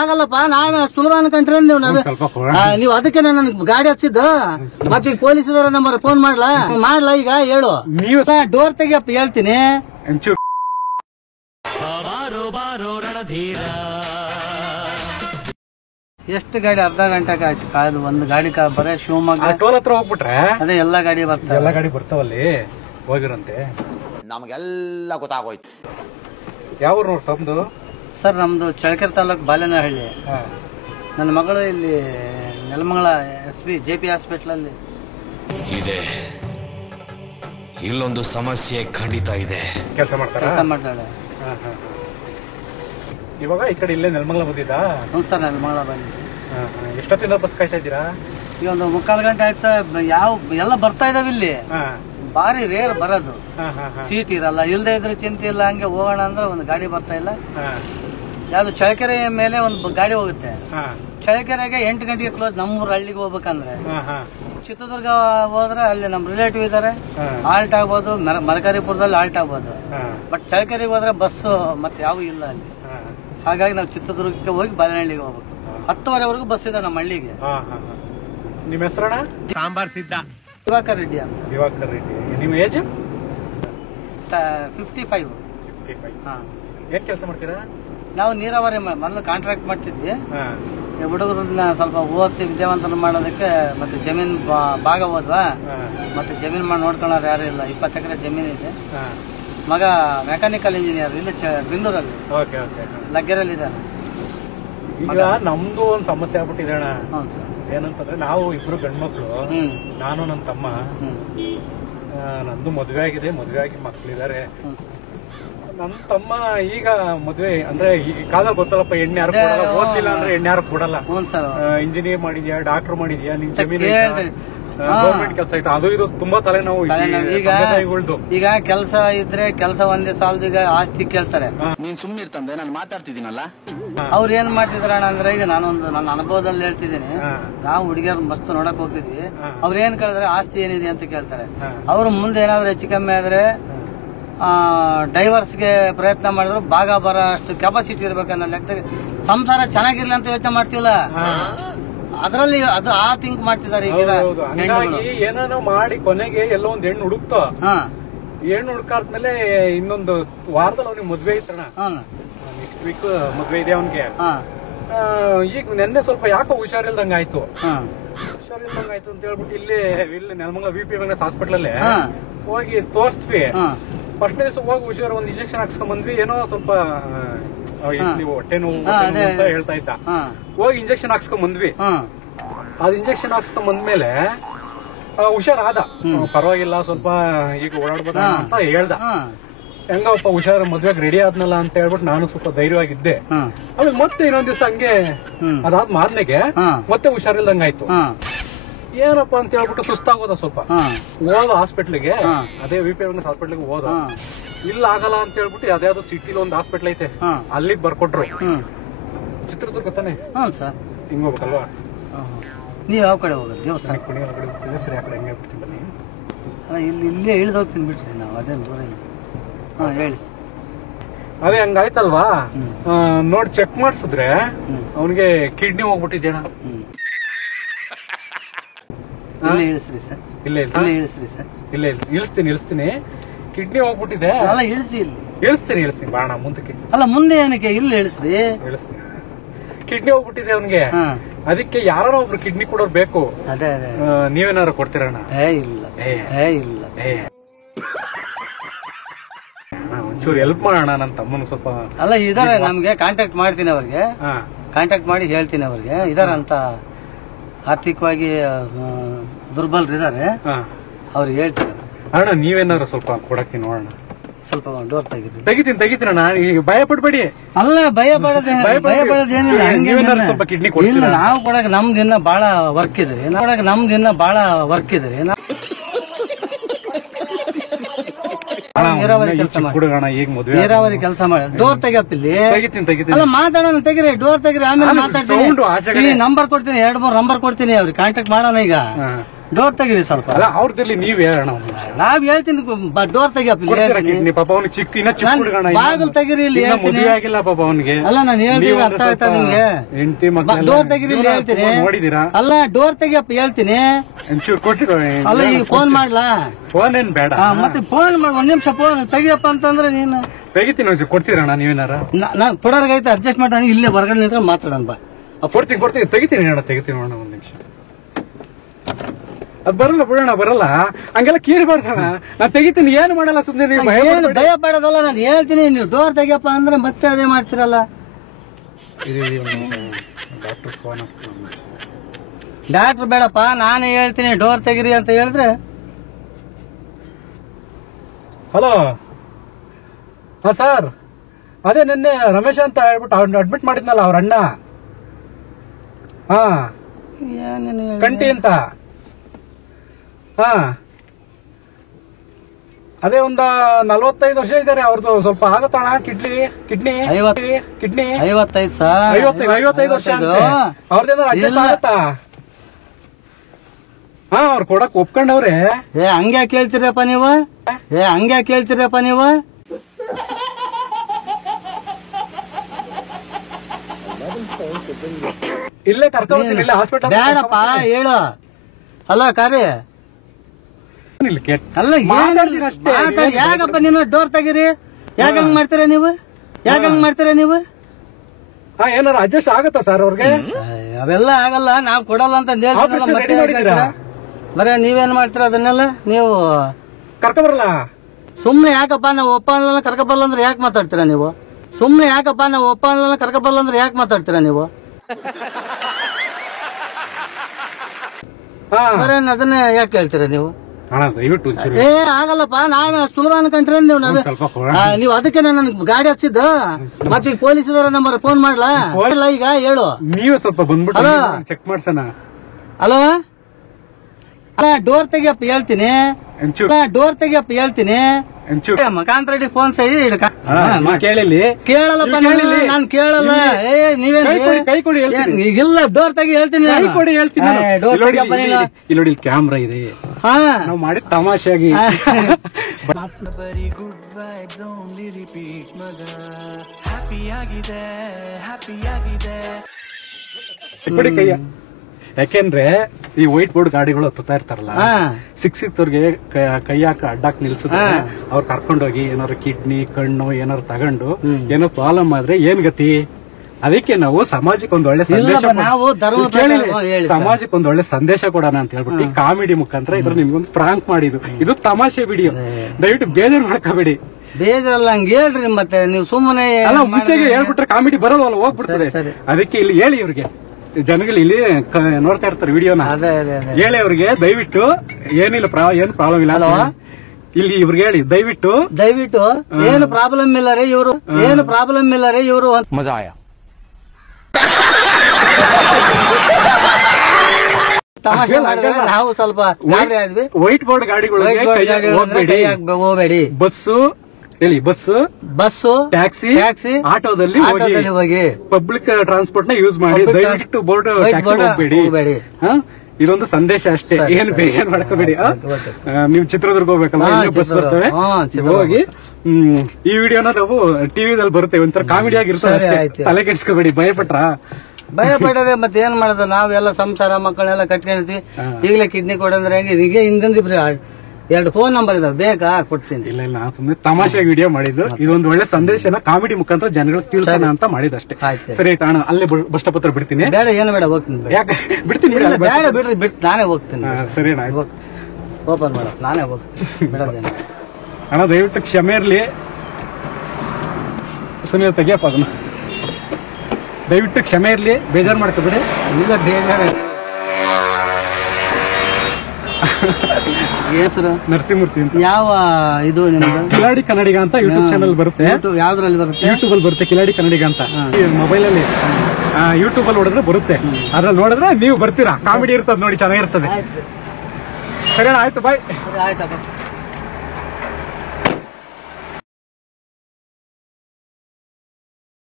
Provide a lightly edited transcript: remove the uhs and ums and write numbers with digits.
ಆಗಲ್ಲಪ್ಪ, ನಾನು ಸುಲಭ ಅನ್ಕೊಂಡ್ರೆ ನೀವು ಅದಕ್ಕೆ ನನ್ಗೆ ಗಾಡಿ ಹಚ್ಚಿದ್ದು. ಮತ್ತೆ ಈಗ ಪೊಲೀಸರ ನಂಬರ್ ಫೋನ್ ಮಾಡ್ಲಾ ಈಗ ಹೇಳು. ನೀವು ಡೋರ್ ತೆಗಿಯಪ್ಪ ಹೇಳ್ತೀನಿ. ಎಷ್ಟು ಗಾಡಿ ಅರ್ಧ ಗಂಟೆ ಆಯ್ತು ಕಾಯ್ದು. ಒಂದು ಗಾಡಿ ಬರೇ ಶಿವಮೊಗ್ಗ ಟೋಲ್ ಹತ್ರ ಹೋಗ್ಬಿಟ್ರೆ ಅದೇ ಎಲ್ಲಾ ಗಾಡಿ ಬರ್ತಾವೆ. ಎಲ್ಲಾ ಗಾಡಿ ಬರ್ತಾವಲ್ಲಿ ಹೋಗಿರಂತೆ. ನಮಗೆಲ್ಲ ಗೊತ್ತಾಗೋಯ್ತು. ಯಾವ ಊರು ತಮ್ದು? ಸರ್ ನಮ್ದು ಚಳ್ಳಕೆರೆ ತಾಲೂಕು ಬಾಲೆನಹಳ್ಳಿ. ನನ್ನ ಮಗಳು ಇಲ್ಲಿ ನೆಲಮಂಗಲ SP JP ಹಾಸ್ಪಿಟಲ್ ಅಲ್ಲಿ ಇದೆ. ಇಲ್ಲೊಂದು ಸಮಸ್ಯೆ ಖಂಡಿತ ಇದೆ. ಕೆಲಸ ಮಾಡ್ತಾಳೆ. ಇವಾಗ ಈ ಕಡೆ ಇಲ್ಲೇ ನೆಲಮಂಗಲ ಬಂದಿದ್ದಾ? ಹ್ಞೂ ಸರ್, ನೆಲಮಂಗಲ ಬಂದಿದ್ದೆ. ಎಷ್ಟೊತ್ತಿಂದ ಬಸ್ ಕಾಯ್ತಾ ಇದ್ದೀರಾ? ಈಗ ಒಂದು 3/4 ಗಂಟೆ ಆಯ್ತು ಸರ್. ಎಲ್ಲ ಬರ್ತಾ ಇದಾವೆ ಇಲ್ಲಿ. ಬಾರಿ ರೇರ್ ಬರೋದು. ಸೀಟ್ ಇರಲ್ಲ, ಇಲ್ದೇ ಇದ್ರೆ ಚಿಂತೆ ಇಲ್ಲ. ಹಂಗೆ ಹೋಗೋಣ ಅಂದ್ರೆ ಒಂದು ಗಾಡಿ ಬರ್ತಾ ಇಲ್ಲ. ಯಾವ್ದು ಚಳ್ಳಕೆರೆ ಮೇಲೆ ಒಂದು ಗಾಡಿ ಹೋಗುತ್ತೆ. ಚಳ್ಳಕೆರೆಗೆ 8 ಗಂಟೆಗೆ ಕ್ಲೋಸ್. ನಮ್ಮೂರು ಹಳ್ಳಿಗೆ ಹೋಗ್ಬೇಕಂದ್ರೆ ಚಿತ್ರದುರ್ಗ ಹೋದ್ರೆ ಅಲ್ಲಿ ನಮ್ ರಿಲೇಟಿವ್ ಇದಾರೆ, ಆಲ್ಟ್ ಆಗ್ಬೋದು. ಮರಕಾರಿಪುರದಲ್ಲಿ ಆಲ್ಟ್ ಆಗ್ಬೋದು. ಬಟ್ ಚಳ್ಳಕೆರೆಗೆ ಹೋದ್ರೆ ಬಸ್ ಮತ್ತೆ ಯಾವ ಇಲ್ಲ ಅಲ್ಲಿ. ಹಾಗಾಗಿ ನಾವು ಚಿತ್ರದುರ್ಗಕ್ಕೆ ಹೋಗಿ ಬಾಲೆನಹಳ್ಳಿಗೆ ಹೋಗ್ಬೇಕು. 10:30ವರೆಗೂ ಬಸ್ ಇದೆ ನಮ್ಮ ಹಳ್ಳಿಗೆ. ನಿಮ್ಮ ಹೆಸರಣ್ಣ? ಸಾಂಬಾರ್ ಸಿದ್ಧ. ದಿವಾಕರ್ ರೆಡ್ಡಿ ಅಂತ. ದಿವಾಕರ್ ರೆಡ್ಡಿ. ನಿಮ್ಮ ಏಜ್? 55. ಏನ್ ಕೆಲಸ ಮಾಡ್ತೀರಾ? ನಾವು ನೀರಾವರಿ ಮೊದಲು ಕಾಂಟ್ರಾಕ್ಟ್ ಮಾಡ್ತಿದ್ವಿ. ಹುಡುಗರನ್ನ ಸ್ವಲ್ಪ ಓದಿಸಿ ವಿದ್ಯಾವಂತನ ಮಾಡೋದಕ್ಕೆ. ಮತ್ತೆ ಜಮೀನ್ ಭಾಗ ಹೋದ್ವಾ, ಮತ್ತೆ ಜಮೀನ್ ಮಾಡಿ ನೋಡ್ಕೊಳ್ಳೋರು ಯಾರು ಇಲ್ಲ. 20 ಎಕರೆ ಜಮೀನ್ ಇದೆ. ಮಗ ಮೆಕ್ಯಾನಿಕಲ್ ಇಂಜಿನಿಯರ್ ಇಲ್ಲಿ ಬೆಂಗಳೂರಲ್ಲಿ ಲಗ್ಗೆರಲ್ಲಿ ಇದ್ದಾರೆ. ಈಗ ನಮ್ದು ಒಂದ್ ಸಮಸ್ಯೆ ಆಗ್ಬಿಟ್ಟಿದೆ ಅಣ್ಣ. ಏನಂತಂದ್ರೆ ನಾವು ಇಬ್ರು ಗಂಡ್ಮಕ್ಳು, ನಾನು ನನ್ನ ತಮ್ಮ. ನಂದು ಮದ್ವೆ ಆಗಿದೆ, ಮದ್ವೆ ಆಗಿ ಮಕ್ಳಿದ್ದಾರೆ. ನಮ್ ತಮ್ಮ ಈಗ ಮದ್ವೆ ಅಂದ್ರೆ ಈಗ ಕಾಲ ಗೊತ್ತಲ್ಲಪ್ಪ, ಎಣ್ಣೆ ಯಾರು ಕೊಡಲ್ಲ. ಓದ್ಲಿಲ್ಲ ಅಂದ್ರೆ ಎಣ್ಣೆ ಯಾರು ಕೊಡಲ್ಲ. ಇಂಜಿನಿಯರ್ ಮಾಡಿದ್ಯಾ, ಡಾಕ್ಟರ್ ಮಾಡಿದ್ಯಾ, ನಿನ್ ಜಮೀನು ಗೌರ್ಮೆಂಟ್ ಕೆಲಸ ಆಯ್ತು, ಅದು ಇದು ತುಂಬಾ ತಲೆನೋವು. ಈಗ ಕೆಲಸ ಇದ್ರೆ ಕೆಲಸ ಒಂದೇ ಸಾಲದ. ಈಗ ಆಸ್ತಿ ಕೇಳ್ತಾರೆ. ನೀನ್ ಸುಮ್ನೆ ಇರ್ತಂದೆ, ನಾನು ಮಾತಾಡ್ತಿದ್ದೀನಲ್ಲ. ಅವ್ರು ಏನ್ ಮಾಡ್ತಿದಾರ ಅಂದ್ರೆ, ಈಗ ನಾನೊಂದು ನನ್ನ ಅನುಭವದಲ್ಲಿ ಹೇಳ್ತಿದ್ದೀನಿ. ನಾವು ಹುಡುಗಿಯರ್ ಮಸ್ತ್ ನೋಡಕ್ ಹೋಗ್ತಿದ್ವಿ. ಅವ್ರ ಏನ್ ಕೇಳಿದ್ರೆ ಆಸ್ತಿ ಏನಿದೆ ಅಂತ ಕೇಳ್ತಾರೆ. ಅವ್ರು ಮುಂದೆ ಏನಾದ್ರು ಹೆಚ್ಚು ಕಮ್ಮಿ ಆದ್ರೆ ಡೈವರ್ಸ್ಗೆ ಪ್ರಯತ್ನ ಮಾಡಿದ್ರು ಭಾಗ ಬರೋ ಅಷ್ಟು ಕೆಪಾಸಿಟಿ ಇರ್ಬೇಕನ್ನೋ ಲೆಕ್ಕದಾಗ ಸಂಸಾರ ಚೆನ್ನಾಗಿರ್ಲಿ ಅಂತ ಯೋಚನೆ ಮಾಡ್ತಿಲ್ಲ. ಅದರಲ್ಲಿ ಅದು ಥಿಂಕ್ ಮಾಡ್ತಿದ್ದಾರೆ. ಏನಾನೋ ಮಾಡಿ ಕೊನೆಗೆ ಎಲ್ಲೋ ಒಂದ್ ಹೆಣ್ಣು ಹುಡುಕ್ತೋ. ಹೆಣ್ಣು ಹುಡುಕಾದ್ಮೇಲೆ ಇನ್ನೊಂದು ವಾರದಲ್ಲಿ ಅವ್ನಿಗೆ ಮದ್ವೆ ಐತಣ್ಣ. ನೆಕ್ಸ್ಟ್ ವೀಕ್ ಮದ್ವೆ ಇದೆ ಅವನ್ಗೆ. ಈಗ ನೆನ್ನೆ ಸ್ವಲ್ಪ ಯಾಕೋ ಹುಷಾರಿಲ್ದಂಗಾಯ್ತು ಅಂತ ಹೇಳ್ಬಿಟ್ಟು ಇಲ್ಲಿ ನೆಲಮಂಗಲ VP ಹಾಸ್ಪಿಟಲ್ ಅಲ್ಲೇ ಹೋಗಿ ತೋರಿಸ್ತೀವಿ. ಫಸ್ಟ್ನೇ ದಿವಸ ಹೋಗಿ ಹುಷಾರು ಒಂದ್ ಇಂಜೆಕ್ಷನ್ ಹಾಕ್ಸ್ಕೊಂಡ್ ಬಂದ್ವಿ. ಏನೋ ಸ್ವಲ್ಪ ಹೊಟ್ಟೆ ನೋವು ಅಂತ ಹೇಳ್ತಾ ಇದ್ದ. ಹೋಗಿ ಇಂಜೆಕ್ಷನ್ ಹಾಕ್ಸ್ಕೊಂಡ್ ಬಂದ್ವಿ. ಅದ್ ಇಂಜೆಕ್ಷನ್ ಹಾಕ್ಸ್ಕೊಂಡ್ ಬಂದ್ಮೇಲೆ ಹುಷಾರಾದ. ಪರವಾಗಿಲ್ಲ, ಸ್ವಲ್ಪ ಈಗ ಓಡಾಡ್ಬೋದ ಅಂತ ಹೇಳ್ದ. ಹೆಂಗಪ್ಪ ಹುಷಾರು, ಮದ್ವೆಗ್ ರೆಡಿ ಆದ್ನಲ್ಲ ಅಂತ ಹೇಳ್ಬಿಟ್ಟು ನಾನು ಸ್ವಲ್ಪ ಧೈರ್ಯವಾಗಿದ್ದೆ. ಆಮೇಲೆ ಮತ್ತೆ ಇನ್ನೊಂದ್ ದಿವಸ ಹಂಗೆ ಅದಾದ್ ಮಾರ್ನೆಗೆ ಮತ್ತೆ ಹುಷಾರಿಲ್ದಂಗಾಯ್ತು. ಏನಪ್ಪ ಅಂತ ಹೇಳ್ಬಿಟ್ಟು ಸುಸ್ತಾಗೋದ ಸ್ವಲ್ಪ. ಹೋದ ಹಾಸ್ಪಿಟ್ಲಿಗೆ, ಅದೇ VP ಹಾಸ್ಪಿಟ್ಲಿಗೆ ಹೋದ. ಇಲ್ಲ ಆಗಲ್ಲ ಅಂತ ಹೇಳ್ಬಿಟ್ಟು ಯಾವ್ದಾವ್ದು ಸಿಟಿಲಿ ಒಂದು ಹಾಸ್ಪಿಟ್ಲ್ ಐತೆ, ಅಲ್ಲಿಗೆ ಬರ್ಕೊಟ್ರು. ಚಿತ್ರದುರ್ಗ ತಾನೆ? ಹಿಂಗ್ ಹೋಗ್ಬೇಕಲ್ವಾ? ನೀವ್ ಯಾವ ಕಡೆ ಹೋಗೋದು? ದೇವಸ್ಥಾನ ಸರಿ, ಆ ಕಡೆ ಹೆಂಗೆ ಹೋಗ್ತೀನಿ. ಇಲ್ಲೇ ಇಳಿದು ಹೋಗ್ತೀನಿ ಬಿಡ್ರಿ ನಾವು. ಅದೇನು ದೂರ ಇಲ್ಲ. ಹೇಳಿ. ಅದೇ ಹಂಗಾಯ್ತಲ್ವಾ? ನೋಡಿ ಚೆಕ್ ಮಾಡ್ಸಿದ್ರೆ ಅವನಿಗೆ ಕಿಡ್ನಿ ಹೋಗ್ಬಿಟ್ಟಿದ್ದೇಣ. ಇಳಿಸ್ರಿ ಸರ್. ಇಳಿಸ್ರಿ ಸರ್. ಇಳಿಸ್ತೀನಿ. ಕಿಡ್ನಿ ಹೋಗ್ಬಿಟ್ಟಿದೆ. ಅಲ್ಲ ಇಳಿಸ್ತೀನಿ ಬಾಣ ಮುಂದಕ್ಕೆ. ಅಲ್ಲ ಮುಂದೆ ಏನಕ್ಕೆ? ಇಲ್ಲ ಇಳಿಸ್ತೀನಿ. ಕಿಡ್ನಿ ಹೋಗ್ಬಿಟ್ಟಿದೆ ಅವನ್ಗೆ. ಅದಕ್ಕೆ ಯಾರೋ ಒಬ್ರು ಕಿಡ್ನಿ ಕೊಡೋರು ಬೇಕು. ಅದೇ ನೀವೇನಾರು ಕೊಡ್ತೀರಣ್ಣ? ಇಲ್ಲ ಒಂಚೂರು ಹೆಲ್ಪ್ ಮಾಡೋಣ, ನನ್ನ ತಮ್ಮನ ಸ್ವಲ್ಪ. ಅಲ್ಲ ಇದಾರೆ, ನಮ್ಗೆ ಕಾಂಟ್ಯಾಕ್ಟ್ ಮಾಡ್ತೀನಿ ಅವ್ರಿಗೆ. ಕಾಂಟ್ಯಾಕ್ಟ್ ಮಾಡಿ ಹೇಳ್ತೀನಿ ಅವ್ರಿಗೆ. ಇದಾರ ಅಂತ ಆರ್ಥಿಕವಾಗಿ ದುರ್ಬಲರಿದ್ದಾರೆ, ಅವ್ರಿಗೆ ಹೇಳ್ತೀನಿ. ಅಣ್ಣ ನೀವೇನಾದ್ರು ಸ್ವಲ್ಪ ಕೊಡಕ್ಕೆ ನೋಡೋಣ. ಸ್ವಲ್ಪ ಡೋರ್ ತೆಗಿತೀನಿ ಅಣ್ಣ, ಈಗ ಭಯ ಪಡ್ಬೇಡಿ. ಅಲ್ಲ ಭಯ ಪಡೋದೇನಿಲ್ಲ. ಸ್ವಲ್ಪ ಕಿಡ್ನಿ ಇಲ್ಲ, ನಾವು ಕೊಡಕ್ಕೆ ನಮ್ದು ಇನ್ನ ಬಹಳ ವರ್ಕ್ ಇದೆ. ನೀರಾವರಿ ಕೆಲಸ ಮಾಡಿ ಡೋರ್ ತೆಗಿಯಪ್ಪ. ಇಲ್ಲಿ ಅಲ್ಲ ಮಾತಾಡೋಣ, ತೆಗಿರಿ ಡೋರ್ ತೆಗಿರಿ. ಆಮೇಲೆ ಮಾತಾಡ್ತೀನಿ. ನಂಬರ್ ಕೊಡ್ತೀನಿ, 2-3 ನಂಬರ್ ಕೊಡ್ತೀನಿ. ಅವ್ರಿಗೆ ಕಾಂಟ್ಯಾಕ್ಟ್ ಮಾಡೋಣ. ಈಗ ಡೋರ್ ತೆಗೀರಿ ಸ್ವಲ್ಪ. ಅಲ್ಲ ಅವ್ರದಲ್ಲಿ ನೀವ್ ಹೇಳೋಣ ನಾವ್ ಹೇಳ್ತೀನಿ ಡೋರ್ ತೆಗಿಯಪ್ಪ. ಕಿಡ್ನಿ ಪಾಪ ಅವ್ನಿಗೆ ಚಿಕ್ಕ ಇನ್ನ ಚಿಕ್ಕ ಹುಡುಗಣ ಬಾಗಿಲು ತೆಗೀರಿ ಇಲ್ಲಿ. ಮದುವೆ ಆಗಿಲ್ಲ ಪಾಪ ಅವನಿಗೆ. ಅಲ್ಲ ನಾನು ಹೇಳ್ತೀನಿ ಅರ್ಥ ಆಯ್ತಾ ನಿಮ್ಗೆ? ಹೆಂಡತಿ ಮಕ್ಕಳು ಡೋರ್ ತೆಗೀರಿ ಇಲ್ಲಿ ಹೇಳ್ತೀನಿ. ನೋಡಿದೀರಾ? ಅಲ್ಲ ಡೋರ್ ತೆಗಿಯಪ್ಪ ಹೇಳ್ತೀನಿ. ಒಂಚೂರು ಕೊಟ್ಟಿರೋ. ಅಲ್ಲ ಈಗ ಫೋನ್ ಮಾಡ್ಲಾ? ಫೋನ್ ಏನ್ ಬೇಡ. ಮತ್ತೆ ಫೋನ್ ಮಾಡಿ 1 ನಿಮಿಷ ಫೋನ್ ತೆಗಿಯಪ್ಪ ಅಂತಂದ್ರೆ ನೀನು ತೆಗಿತೀನಿ. ಒಂಚೂರು ಕೊಡ್ತೀರಣ್ಣ ನೀವೇನಾರ? ನಾನ್ ಕೊಡೋರ್ಗೈತೆ ಅಡ್ಜಸ್ಟ್ ಮಾಡಿ ಇಲ್ಲೇ ಹೊರಗಡೆ ನಿಂತ್ರೆ ಮಾತಾಡೋಣ ಬಾ. ಕೊಡ್ತೀನಿ ತೆಗಿತೀನಿ ಅಣ್ಣ, ತೆಗಿತೀನಿ ಅಣ್ಣ. 1 ನಿಮಿಷ. ಅದ್ ಬರಲ್ಲ ಬಿಡೋಣ, ಬರಲ್ಲ ಹಂಗೆಲ್ಲ ಕೇಳ್ಬಾರ್ದಣ್ಣ. ನಾನ್ ತೆಗಿತೀನಿ, ಏನು ಮಾಡಲ್ಲ. ಸುಮ್ನೆ ನೀವು ಭಯ ಪಡೋದಲ್ಲ, ನಾನು ಹೇಳ್ತೀನಿ. ನೀವು ಡೋರ್ ತೆಗಿಯಪ್ಪ ಅಂದ್ರೆ ಮತ್ತೆ ಅದೇ ಮಾಡ್ತಿರಲ್ಲ. ಡಾಕ್ಟರ್ ಫೋನ್ ಡಾಕ್ಟರ್ ಬೇಡಪ್ಪ, ನಾನೇ ಹೇಳ್ತೀನಿ ಡೋರ್ ತೆಗಿರಿ ಅಂತ ಹೇಳಿದ್ರೆ. ಹಲೋ. ಹಾ ಸರ್, ಅದೇ ನಿನ್ನೆ ರಮೇಶ್ ಅಂತ ಹೇಳ್ಬಿಟ್ಟು ಅವ್ನ ಅಡ್ಮಿಟ್ ಮಾಡಿದ್ನಲ್ಲ ಅವ್ರ ಅಣ್ಣ. ಹಾ ಕಂಟಿ ಅಂತ. ಹಾ ಅದೇ ಒಂದ 45 ವರ್ಷ ಇದಾರೆ ಅವ್ರದ್ದು. ಸ್ವಲ್ಪ ಆಗತ್ತಣ ಕಿಡ್ನಿ 55 ಸರ್. 55 ವರ್ಷ ಅವ್ರದ್ದೇನಾದ್ರು ಅಡ್ಜಸ್ಟ್ ಆಗತ್ತಾ? ಹಾ ಅವ್ರು ಕೊಡಕ್ ಒಪ್ಕೊಂಡವ್ರೆ. ಹಂಗ್ಯಾ ಕೇಳ್ತೀರಪ್ಪ ನೀವು? ಇಲ್ಲೇ ಕರ್ಕೊಂಡ್ಬರ್ತೀನಿ, ಇಲ್ಲೇ ಹಾಸ್ಪಿಟಲ್. ಬೇಡಪ್ಪ ಹೇಳು. ಅಲ್ಲ ಕಾರ್ಯ ಅಲ್ಲ ಯಾಕಪ್ಪ ನೀನು ಡೋರ್ ತೆಗೀರಿ. ಯಾಕಂಗ್ ಮಾಡ್ತೀರಾ ನೀವು? ಹಾ ಏನಾರ ಅಡ್ಜಸ್ಟ್ ಆಗತ್ತಾ ಸರ್ ಅವ್ರಿಗೆ? ಅವೆಲ್ಲ ಆಗಲ್ಲ, ನಾವ್ ಕೊಡಲ್ಲ ಅಂತ ಬರೀ ನೀವೇನ್ ಮಾಡ್ತೀರ ಅದನ್ನೆಲ್ಲ ನೀವು ಕರ್ಕೊಂಬರಲ್ಲ. ಸುಮ್ನೆ ಯಾಕಪ್ಪ ನಾವು ಒಪ್ಪಲ್ಲ ಕರ್ಕಬಲ್ಲ ಅಂದ್ರೆ ಯಾಕೆ ಮಾತಾಡ್ತೀರಾ ನೀವು? ಬರೀ ಅದನ್ನ ಯಾಕೆ ಹೇಳ್ತೀರಾ ನೀವು? ಆಗಲ್ಲಪ್ಪ, ನಾನು ಸುಲಭ ಅನ್ಕೊಂಡ್ರೆ ನೀವು ಅದಕ್ಕೆ ನನ್ಗೆ ಗಾಡಿ ಹಚ್ಚಿದ್ದ. ಮತ್ತೆ ಈಗ ಪೊಲೀಸರ ನಂಬರ್ ಫೋನ್ ಮಾಡ್ಲಾ? ಈಗ ಹೇಳು. ನೀವು ಸ್ವಲ್ಪ ಬಂದ್ಬಿಟ್ಟು ಚೆಕ್ ಮಾಡ್ಸೋಣ. ಹಲೋ, ಅಲ್ಲ ಡೋರ್ ತೆಗಿಯಪ್ಪ ಹೇಳ್ತೀನಿ. ಕಾಂತ್ ರೆಡ್ಡಿ ಫೋನ್ ಸೈ ಕೇಳಲ್ಲಪ್ಪ. ನಾನು ಕೇಳಲ್ಲ. ಕೈ ಕೊಡಿ, ಈಗಿಲ್ಲ ಡೋರ್ ತೆಗಿ ಹೇಳ್ತೀನಿ. ಡೋರ್ ತೆಗಿಯಪ್ಪ ನೀನು. ಇಲ್ಲಿ ಕ್ಯಾಮ್ರಾ ಇದೆ. ಹಾ ನಾವು ಮಾಡಿ ತಮಾಷೆಯಾಗಿ. ಕೊಡಿ ಕೈಯ. ಯಾಕೆಂದ್ರೆ ಈ ವೈಟ್ ಬೋರ್ಡ್ ಗಾಡಿಗಳು ಹತ್ತುತ್ತಾ ಇರ್ತಾರಲ್ಲ, ಸಿಕ್ತವ್ರಿಗೆ ಕೈ ಹಾಕ ಅಡ್ಡಾಕ್ ನಿಲ್ಸಿದ್ರೆ ಅವ್ರು ಕರ್ಕೊಂಡೋಗಿ ಏನಾದ್ರು ಕಿಡ್ನಿ ಕಣ್ಣು ಏನಾದ್ರು ತಗೊಂಡು ಏನೋ ಪ್ರಾಬ್ಲಮ್ ಆದ್ರೆ ಏನ್ ಗತಿ? ಅದಕ್ಕೆ ನಾವು ಸಮಾಜಕ್ಕೆ ಒಂದ್ ಒಳ್ಳೆ ಸಂದೇಶ ಕೊಡೋಣ ಅಂತ ಹೇಳ್ಬಿಟ್ಟು ಕಾಮಿಡಿ ಮುಖಾಂತರ ಇದ್ರ ನಿಮ್ಗೊಂದು ಪ್ರಾಂಕ್ ಮಾಡಿದ್ದು. ಇದು ತಮಾಷೆ ವಿಡಿಯೋ, ದಯವಿಟ್ಟು ಬೇಜಾರು ಮಾಡ್ಕೋಬೇಡಿ. ಬೇಜಾರಲ್ಲ ಹಂಗ ಹೇಳ್ರಿ. ಮತ್ತೆ ನೀವು ಸುಮ್ಮನೆ ಅಲ್ಲ ಮುಂಚೆಗೆ ಹೇಳ್ಬಿಟ್ರೆ ಕಾಮಿಡಿ ಬರೋದಲ್ಲ, ಹೋಗ್ಬಿಡ್ತದೆ. ಅದಕ್ಕೆ ಇಲ್ಲಿ ಹೇಳಿ ಇವ್ರಿಗೆ, ಜನಗಳು ಇಲ್ಲಿ ನೋಡ್ತಾ ಇರ್ತಾರೆ ವಿಡಿಯೋನ, ಹೇಳಿ ಅವ್ರಿಗೆ ದಯವಿಟ್ಟು ಏನಿಲ್ಲ, ಏನ್ ಪ್ರಾಬ್ಲಮ್ ಇಲ್ಲ. ಇಲ್ಲಿ ಇವ್ರಿಗೆ ಹೇಳಿ ದಯವಿಟ್ಟು ಏನು ಪ್ರಾಬ್ಲಮ್ ಇಲ್ಲ ರೀ ಇವರು. ಮಜಾ ಆಯಾ. ತಮಾಷೆ ಮಾಡಿದ್ರೆ ನಾವು ಸ್ವಲ್ಪ ಗಾಬರಿ ಆದ್ವಿ. ವೈಟ್ ಬೋರ್ಡ್ ಗಾಡಿಗಳು ಹೋಗಬೇಡಿ. ಬಸ್ಸು ಟ್ಯಾಕ್ಸಿ ಆಟೋದಲ್ಲಿ ಹೋಗಿ ಪಬ್ಲಿಕ್ ಟ್ರಾನ್ಸ್ಪೋರ್ಟ್ ನ ಯೂಸ್ ಮಾಡಿ. ದಯವಿಟ್ಟು ಬೋರ್ಡ್ ಟ್ಯಾಕ್ಸಿ ಹೋಗ್ಬೇಡಿ. ಇದೊಂದು ಸಂದೇಶ ಅಷ್ಟೇ, ಏನ್ ಬೇಜಾರ್ ಮಾಡ್ಕೋಬೇಡಿ. ನೀವು ಚಿತ್ರದುರ್ಗ ಹೋಗ್ಬೇಕಲ್ಲ, ಬಸ್ ಬರ್ತವೆ, ಹೋಗಿ. ಈ ವಿಡಿಯೋನ ನಾವು ಟಿವಿದಲ್ಲಿ ಬರುತ್ತೆ, ಒಂಥರ ಕಾಮಿಡಿ ಆಗಿರ್ತದೆ, ತಲೆ ಕೆಡ್ಸ್ಕೋಬೇಡಿ. ಭಯ ಪಡದೆ ಮತ್ತೆ ಏನ್ ಮಾಡೋದು? ನಾವೆಲ್ಲ ಸಂಸಾರ ಮಕ್ಕಳನ್ನೆಲ್ಲ ಕಟ್ಕೊಂಡಿರ್ತೀವಿ. ಈಗಲೇ ಕಿಡ್ನಿ ಕೊಡಂದ್ರೆ ಹೆಂಗೆ? ಈಗ ಹಿಂದಿಬ್ರಿ 2 ಫೋನ್ ನಂಬರ್ ಇದಾವೆ, ಬೇಕಾ? ಕೊಡ್ತೀನಿ. ಇಲ್ಲ ನಾನು ಸುಮ್ಮನೆ ತಮಾಷೆ ವಿಡಿಯೋ ಮಾಡಿದ್ದು. ಇದೊಂದು ಒಳ್ಳೆ ಸಂದೇಶನ ಕಾಮಿಡಿ ಮುಖಾಂತರ ಜನಗಳಿಗೆ ತಿಳಿಸೋಣ ಅಂತ ಮಾಡಿದಷ್ಟೇ. ಸರಿ ಆಯ್ತಾ ಅಣ್ಣ, ಅಲ್ಲೇ ಬಸ್ ಸ್ಟಾಪ್ ಹತ್ರ ಬಿಡ್ತೀನಿ. ಬೇಡ, ಏನು ಬೇಡ, ಹೋಗ್ತೀನಿ. ಯಾಕೆ ಬಿಡ್ತೀನಿ? ಬೇಡ ಬಿಡ್ರಿ, ನಾನೇ ಹೋಗ್ತೀನಿ. ಸರಿ ಅಣ್ಣ, ಓಪನ್ ಮಾಡ, ನಾನೇ ಹೋಗ್ತೀನಿ. ಬಿಡೋದೇನು ಅಣ್ಣ, ದಯವಿಟ್ಟು ಕ್ಷಮೆ ಇರ್ಲಿ. ಸುನೀಲ್ ತೆಗಿಯಪ್ಪ ಅದನ್ನ, ದಯವಿಟ್ಟು ಕ್ಷಮೆ ಇರ್ಲಿ, ಬೇಜಾರು ಮಾಡ್ಕೋಬೇಡಿ. ಇಲ್ಲ ಬೇಜಾರು. ಹೆಸರು ನರಸಿಂಹಮೂರ್ತಿ ಅಂತ. ಯಾವ ಇದು ನಿಮ್ದು? ಕಿಲಾಡಿ ಕನ್ನಡಿಗ ಅಂತ ಯೂಟ್ಯೂಬ್ ಚಾನಲ್ ಬರುತ್ತೆ. ಯಾವ್ದ್ರಲ್ಲಿ ಬರುತ್ತೆ? ಯೂಟ್ಯೂಬ್ ಅಲ್ಲಿ ಬರುತ್ತೆ, ಕಿಲಾಡಿ ಕನ್ನಡಿಗ ಅಂತ. ಮೊಬೈಲ್ ಅಲ್ಲಿ ಯೂಟ್ಯೂಬ್ ಅಲ್ಲಿ ನೋಡಿದ್ರೆ ಬರುತ್ತೆ. ಅದ್ರಲ್ಲಿ ನೋಡಿದ್ರೆ ನೀವು ಬರ್ತೀರಾ. ಕಾಮಿಡಿ ಇರ್ತದೆ ನೋಡಿ, ಚೆನ್ನಾಗಿರ್ತದೆ. ಸರಿ ಆಯ್ತು, ಬಾಯ್. ಆಯ್ತಪ್ಪ.